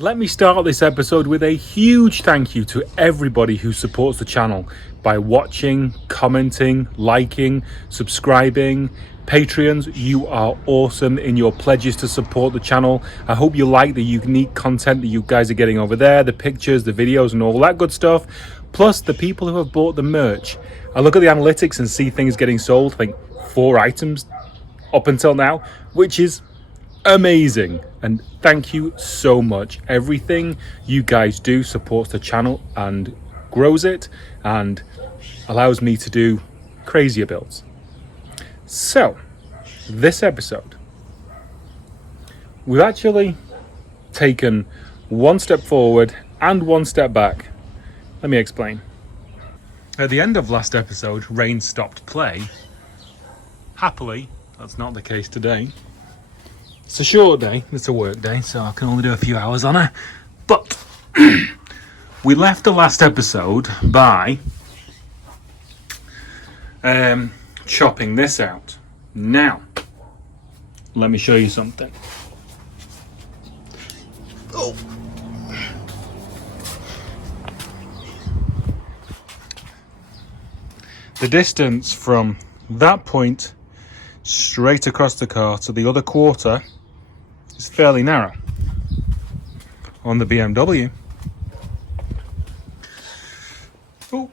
Let me start this episode with a huge thank you to everybody who supports the channel by watching, commenting, liking, subscribing. Patreons, you are awesome in your pledges to support the channel. I hope you like the unique content that you guys are getting over there, the pictures, the videos and all that good stuff. Plus the people who have bought the merch. I look at the analytics and see things getting sold, I think 4 items up until now, which is amazing, and thank you so much. Everything you guys do supports the channel and grows it and allows me to do crazier builds. So this episode, we've actually taken one step forward and one step back. Let me explain. At the end of last episode, rain stopped play. Happily, that's not the case today. It's a short day, it's a work day, so I can only do a few hours on it. But we left the last episode by chopping this out. Now, let me show you something. Oh. The distance from that point straight across the car to the other quarter is fairly narrow. On the BMW, oh,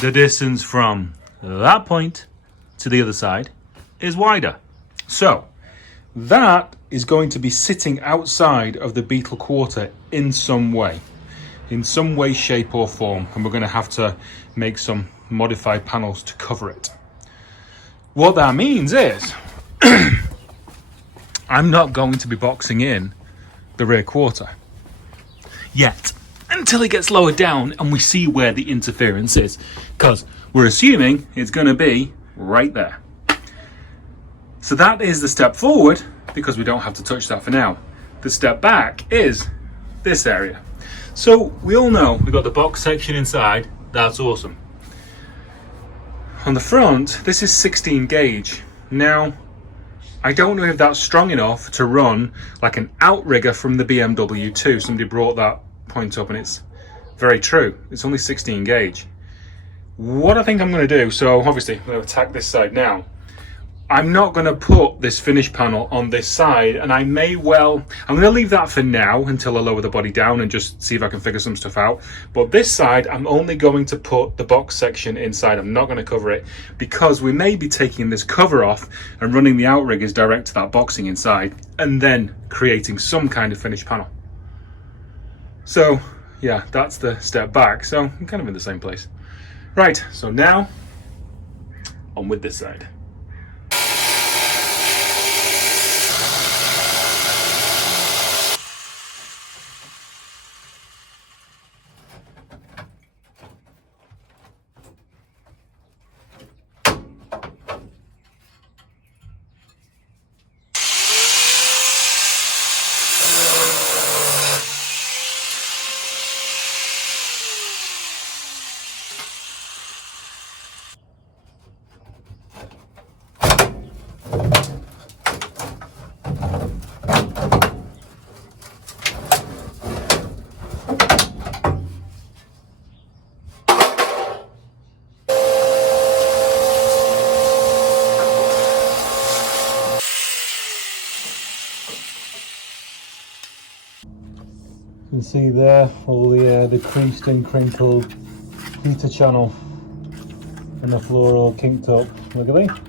the distance from that point to the other side is wider. So that is going to be sitting outside of the Beetle quarter in some way, shape or form, and we're going to have to make some modified panels to cover it. What that means is I'm not going to be boxing in the rear quarter yet until it gets lowered down and we see where the interference is, because we're assuming it's going to be right there. So that is the step forward, because we don't have to touch that for now. The step back is this area. So we all know we've got the box section inside. That's awesome. On the front, this is 16 gauge. Now, I don't know if that's strong enough to run like an outrigger from the BMW 2. Somebody brought that point up and it's very true. It's only 16 gauge. What I think I'm going to do, so obviously I'm going to attack this side now. I'm not going to put this finish panel on this side, and I'm going to leave that for now until I lower the body down and just see if I can figure some stuff out. But this side, I'm only going to put the box section inside. I'm not going to cover it, because we may be taking this cover off and running the outriggers direct to that boxing inside and then creating some kind of finished panel. So yeah, that's the step back. So I'm kind of in the same place. Right, so now on with this side. You can see there all the creased and crinkled heater channel and the floor all kinked up. Look at that,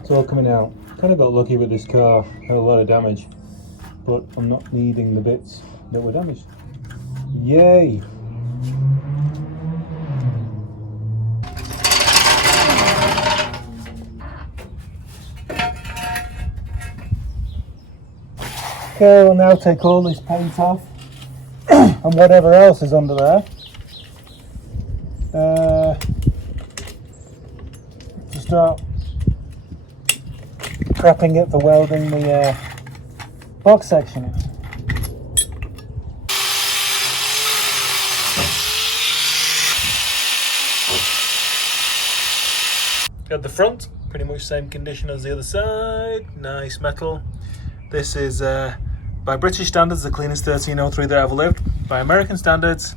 it's all coming out. Kind of got lucky with this car, had a lot of damage, but I'm not needing the bits that were damaged. Yay! Okay, we'll now take all this paint off and whatever else is under there. To start prepping it for welding the box section in. At the front, pretty much same condition as the other side. Nice metal. This is, by British standards, the cleanest 1303 that ever lived. By American standards,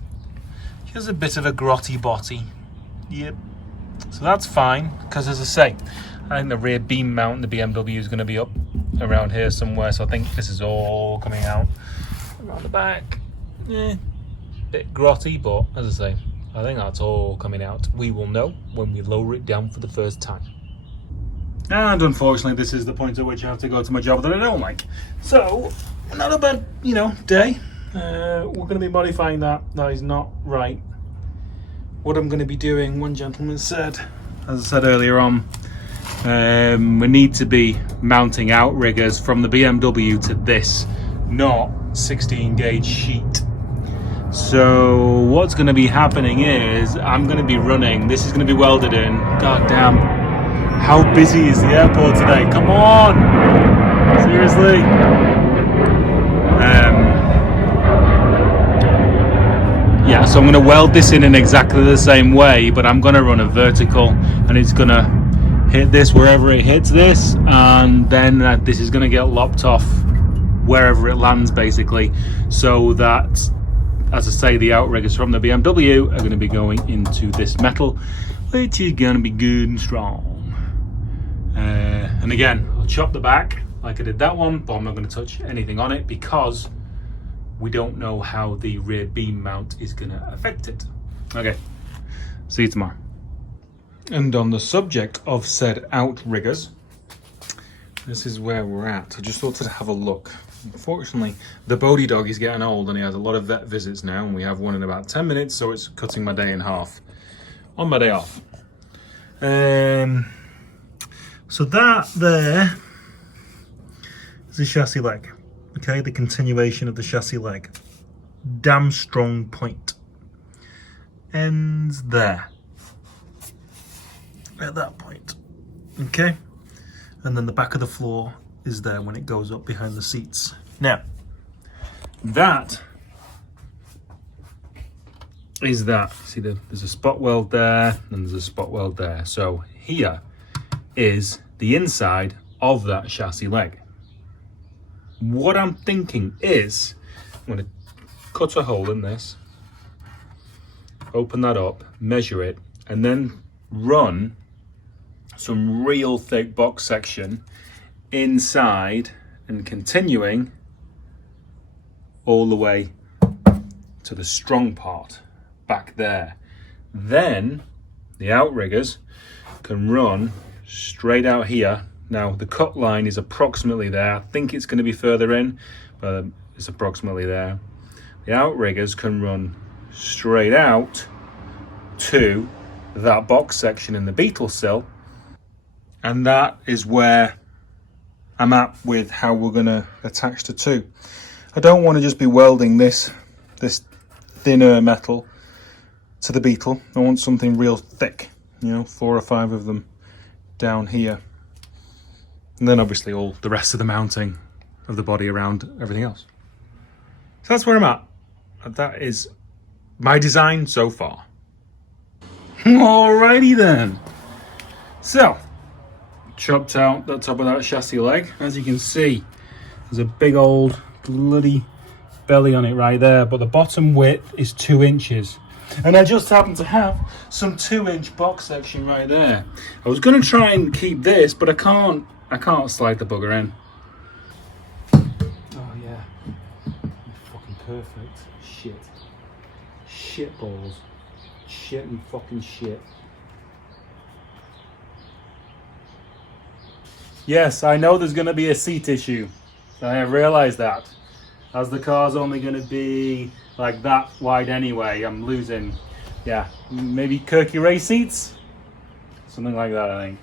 just a bit of a grotty botty. Yep. So that's fine, because as I say, I think the rear beam mount in the BMW is going to be up around here somewhere. So I think this is all coming out around the back. Bit grotty, but as I say, I think that's all coming out. We will know when we lower it down for the first time. And unfortunately, this is the point at which I have to go to my job that I don't like. So, not a bad, day. We're going to be modifying that. That is not right. What I'm going to be doing, one gentleman said, as I said earlier on, we need to be mounting outriggers from the BMW to this, not 16 gauge sheet. So what's going to be happening is I'm going to be running, this is going to be welded in. God damn, how busy is the airport today? Come on, seriously. Yeah, so I'm going to weld this in exactly the same way, but I'm going to run a vertical, and it's going to hit this wherever it hits this, and then this is going to get lopped off wherever it lands, basically, so that, as I say, the outriggers from the BMW are going to be going into this metal, which is going to be good and strong. And again, I'll chop the back like I did that one, but I'm not going to touch anything on it because we don't know how the rear beam mount is going to affect it. Okay, see you tomorrow. And on the subject of said outriggers, this is where we're at. I just thought to have a look. Unfortunately, the Bodie dog is getting old and he has a lot of vet visits now, and we have one in about 10 minutes, so it's cutting my day in half on my day off. So that there is the chassis leg. Okay, the continuation of the chassis leg. Damn strong point. Ends there. At that point. Okay? And then the back of the floor is there when it goes up behind the seats. Now, that is that. See, there's a spot weld there, and there's a spot weld there. So here is the inside of that chassis leg. What I'm thinking is, I'm going to cut a hole in this, open that up, measure it, and then run some real thick box section inside and continuing all the way to the strong part back there. Then the outriggers can run straight out here. Now the cut line is approximately there. I think it's going to be further in, but it's approximately there. The outriggers can run straight out to that box section in the Beetle sill, and that is where I'm at with how we're going to attach the two. I don't want to just be welding this thinner metal to the Beetle. I want something real thick, 4 or 5 of them down here. And then obviously all the rest of the mounting of the body around everything else. So that's where I'm at. That is my design so far. Alrighty then. So, chopped out the top of that chassis leg. As you can see, there's a big old bloody belly on it right there, but the bottom width is 2 inches. And I just happen to have some 2-inch box section right there. I was going to try and keep this, but I can't slide the bugger in. Oh yeah, fucking perfect. Shit balls. Shit and fucking shit. Yes, I know there's going to be a seat issue. I have realised that. As the car's only going to be like that wide anyway, I'm losing, maybe Kirky Ray seats? Something like that, I think.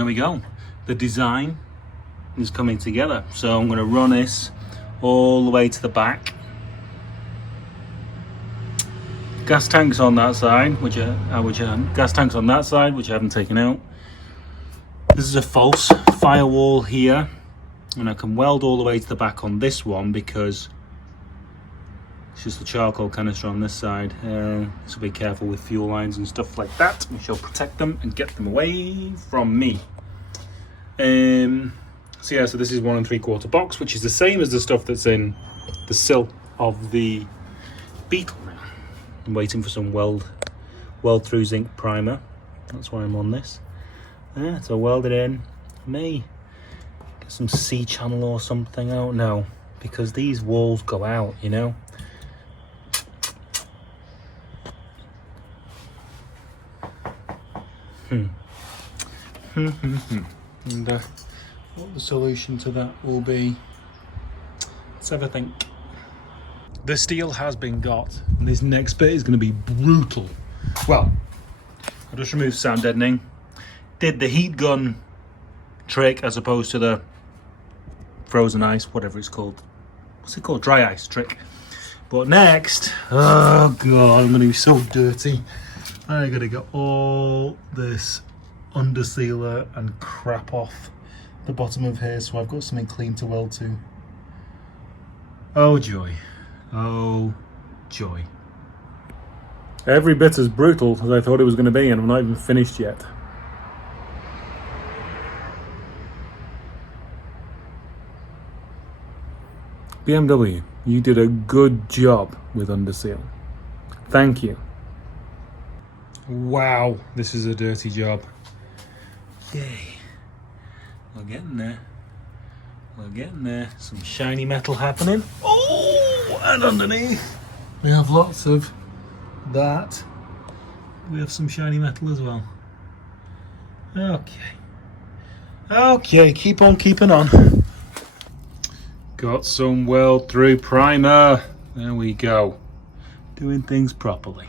there we go. The design is coming together. So I'm going to run this all the way to the back. Gas tanks on that side, which gas tanks on that side, which I haven't taken out. This is a false firewall here, and I can weld all the way to the back on this one because it's just a charcoal canister on this side. So be careful with fuel lines and stuff like that. We shall protect them and get them away from me. So yeah, so this is 1 3/4 box, which is the same as the stuff that's in the sill of the Beetle. I'm waiting for some weld through zinc primer. That's why I'm on this. Yeah, so weld it in. May get some C channel or something. I don't know, because these walls go out, you know. And what the solution to that will be, let's have a think. The steel has been got, and this next bit is going to be brutal. Well, I just removed sound deadening, did the heat gun trick as opposed to the frozen ice, whatever it's called. What's it called? Dry ice trick. But next, oh god, I'm going to be so dirty. I got to get all this under sealer and crap off the bottom of here, so I've got something clean to weld to. Oh joy. Oh joy. Every bit as brutal as I thought it was going to be, and I'm not even finished yet. BMW, you did a good job with underseal. Thank you. Wow, this is a dirty job. Yay. We're getting there. We're getting there. Some shiny metal happening. Oh, and underneath we have lots of that. We have some shiny metal as well. Okay. Okay, keep on keeping on. Got some weld through primer. There we go. Doing things properly.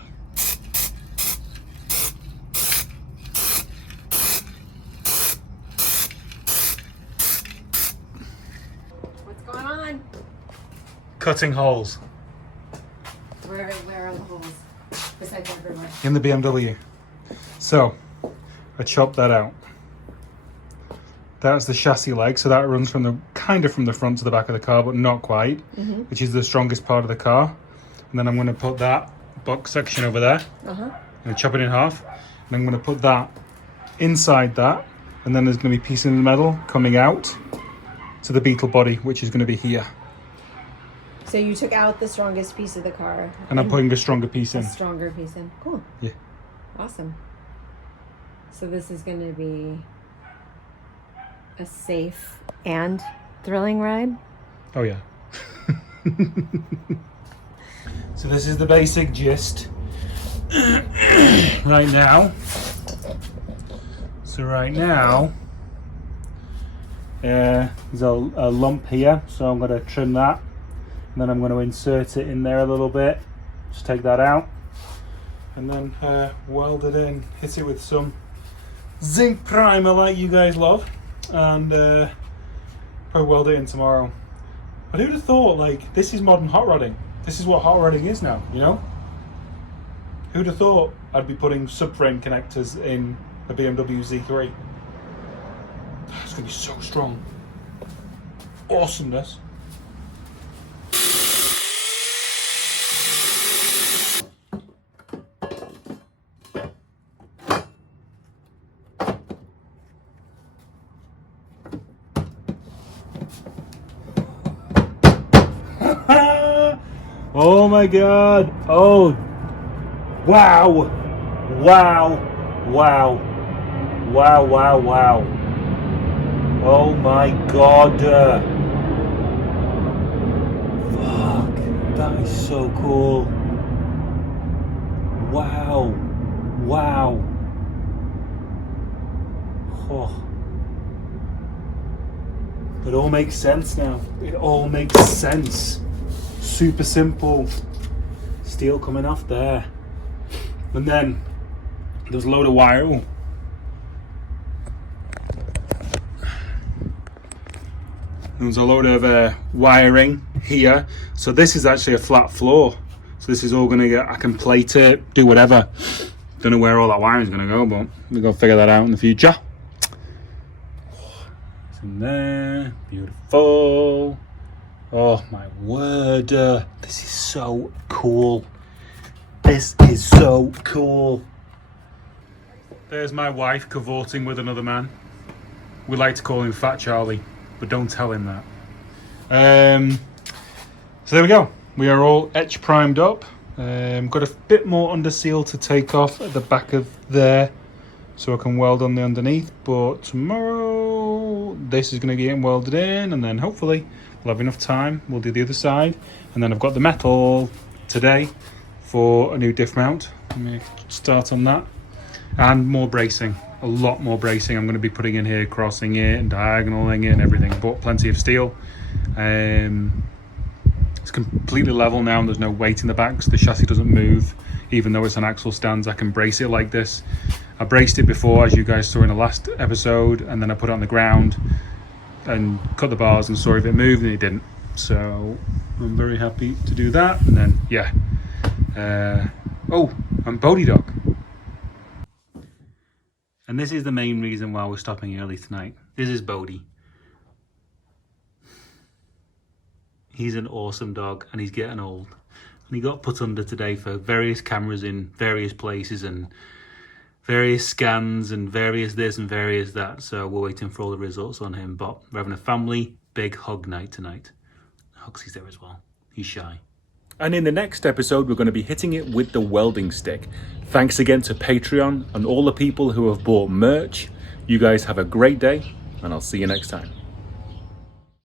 What's going on? Cutting holes. Where are the holes? Besides everywhere. In the BMW. So, I chopped that out. That's the chassis leg, so that runs from the from the front to the back of the car, but not quite, which is the strongest part of the car. And then I'm going to put that box section over there. I'm going to chop it in half, and I'm going to put that inside that, and then there's going to be pieces of metal coming out to the Beetle body, which is going to be here. So you took out the strongest piece of the car. And I'm putting a stronger piece in. A stronger piece in. Cool. Yeah. Awesome. So this is going to be a safe and thrilling ride? Oh yeah. So this is the basic gist right now. So right now there's a lump here, so I'm going to trim that, and then I'm going to insert it in there a little bit. Just take that out and then weld it in, hit it with some zinc primer like you guys love, and probably weld it in tomorrow. But who'd have thought, like, this is modern hot rodding. This is what hot rodding is now, you know? Who'd have thought I'd be putting subframe connectors in a BMW Z3? It's gonna be so strong. Awesomeness. Oh my god. Oh. Wow. Wow. Wow. Wow, wow, wow. Oh my god. Fuck. That is so cool. Wow. Wow. Oh. It all makes sense now. It all makes sense. Super simple. Steel coming off there. And then there's a load of wire. Ooh. There's a load of wiring here. So this is actually a flat floor. So this is all gonna get, I can plate it, do whatever. Don't know where all that wiring is gonna go, but we're gonna figure that out in the future. It's in there, beautiful. Oh my word, this is so cool. This is so cool. There's my wife cavorting with another man. We like to call him Fat Charlie, but don't tell him that. So there we go. We are all etch primed up. Got a bit more under seal to take off at the back of there, so I can weld on the underneath. But tomorrow, this is going to be getting welded in, and then hopefully we'll have enough time. We'll do the other side, and then I've got the metal today for a new diff mount. Let me start on that. And more bracing, a lot more bracing I'm going to be putting in here, crossing it and diagonaling it and everything. Bought plenty of steel. It's completely level now and there's no weight in the back, so the chassis doesn't move. Even though it's on axle stands, I can brace it like this. I braced it before, as you guys saw in the last episode, and then I put it on the ground and cut the bars and saw if it moved, and it didn't. So I'm very happy to do that. And then, yeah. Oh, I'm Bodie Dog. And this is the main reason why we're stopping early tonight. This is Bodie. He's an awesome dog and he's getting old. And he got put under today for various cameras in various places and various scans and various this and various that. So we're waiting for all the results on him. But we're having a family big hug night tonight. Huxley's there as well. He's shy. And in the next episode, we're going to be hitting it with the welding stick. Thanks again to Patreon and all the people who have bought merch. You guys have a great day, and I'll see you next time.